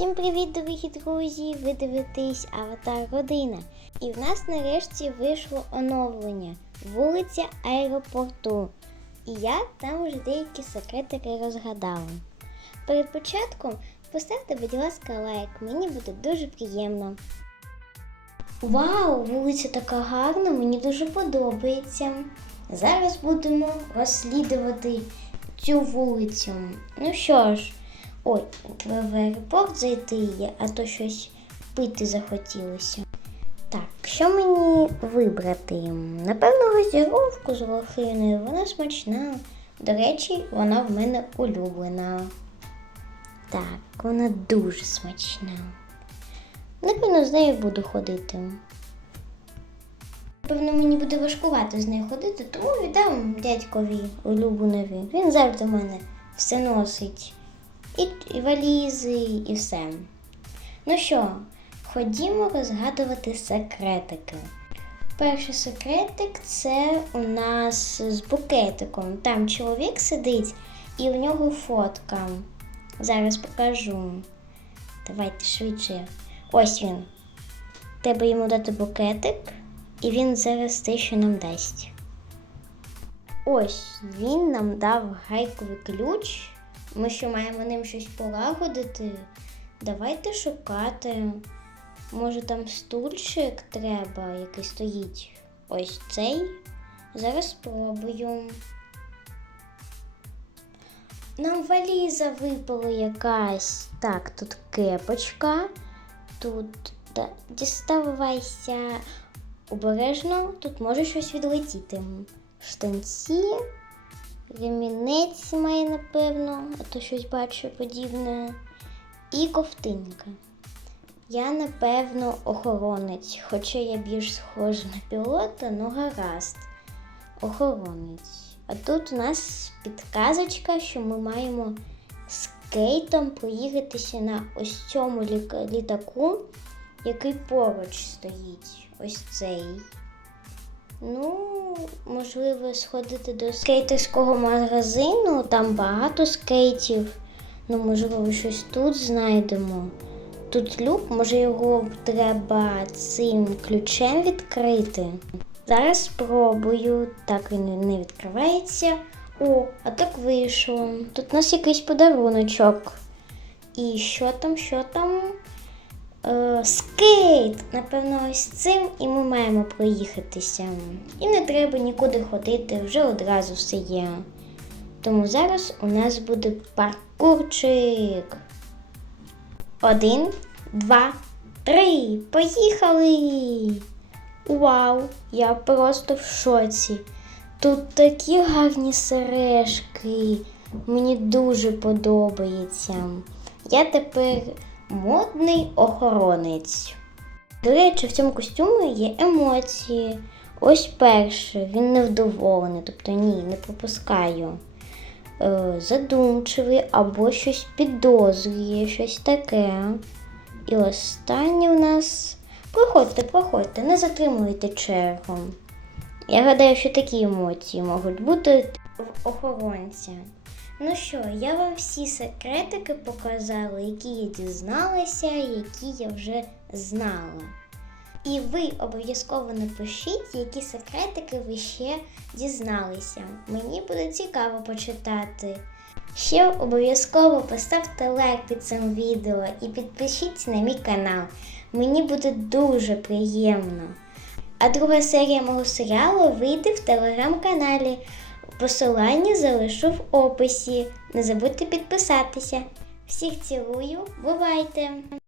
Всім привіт, дорогі друзі! Ви дивитесь Аватар Родина. І в нас нарешті вийшло оновлення вулиця аеропорту. І я там вже деякі секретики розгадала. Перед початком поставте, будь ласка, лайк, мені буде дуже приємно. Вау, вулиця така гарна, мені дуже подобається. Зараз будемо розслідувати цю вулицю. Ну що ж, ой, в аеропорт зайти є, а то щось пити захотілося. Так, що мені вибрати? Напевно, газіровку з лохиною, вона смачна. До речі, вона в мене улюблена. Так, вона дуже смачна. Напевно, з нею буду ходити. Напевно, мені буде важкувато з нею ходити, тому віддам дядькові улюбленові. Він завжди в мене все носить. І, валізи, і все. Ну що, ходімо розгадувати секретики. Перший секретик це у нас з букетиком. Там чоловік сидить і в нього фотка. Зараз покажу. Давайте швидше. Ось він. Треба йому дати букетик, і він зараз те, що нам дасть. Ось він нам дав гайковий ключ. Ми що маємо ним щось полагодити. Давайте шукати. Може там стульчик треба, який стоїть. Ось цей. Зараз спробую. Нам валіза випала якась. Так, тут кепочка. Тут да, діставайся обережно, тут може щось відлетіти. Штанці, ремінець має, напевно, а то щось бачу подібне. І ковтинка. Я, напевно, охоронець, хоча я більш схожа на пілота, ну гаразд. Охоронець. А тут у нас підказочка, що ми маємо скейтом проїхатися на ось цьому літаку, який поруч стоїть. Ось цей. Ну, можливо, сходити до скейтерського магазину, там багато скейтів. Ну, можливо, щось тут знайдемо. Тут люк, може його треба цим ключем відкрити. Зараз спробую. Так він не відкривається. О, а так вийшло. Тут у нас якийсь подаруночок. І що там, що там? Е, скейт! Напевно, ось цим і ми маємо проїхатися. І не треба нікуди ходити, вже одразу все є. Тому зараз у нас буде паркурчик. Один, два, три. Поїхали! Вау! Я просто в шоці. Тут такі гарні сережки. Мені дуже подобається. Я тепер модний охоронець. До речі, в цьому костюмі є емоції. Ось перше, він невдоволений, тобто ні, не пропускаю. Е, задумчивий або щось підозрює, щось таке. І останнє у нас. Проходьте, проходьте, не затримуйте чергу. Я гадаю, що такі емоції можуть бути в охоронця. Ну що, я вам всі секретики показала, які я дізналася, які я вже знала. І ви обов'язково напишіть, які секретики ви ще дізналися. Мені буде цікаво почитати. Ще обов'язково поставте лайк під цим відео і підпишіться на мій канал. Мені буде дуже приємно. А друга серія мого серіалу вийде в телеграм-каналі. Посилання залишу в описі. Не забудьте підписатися. Всіх цілую, бувайте!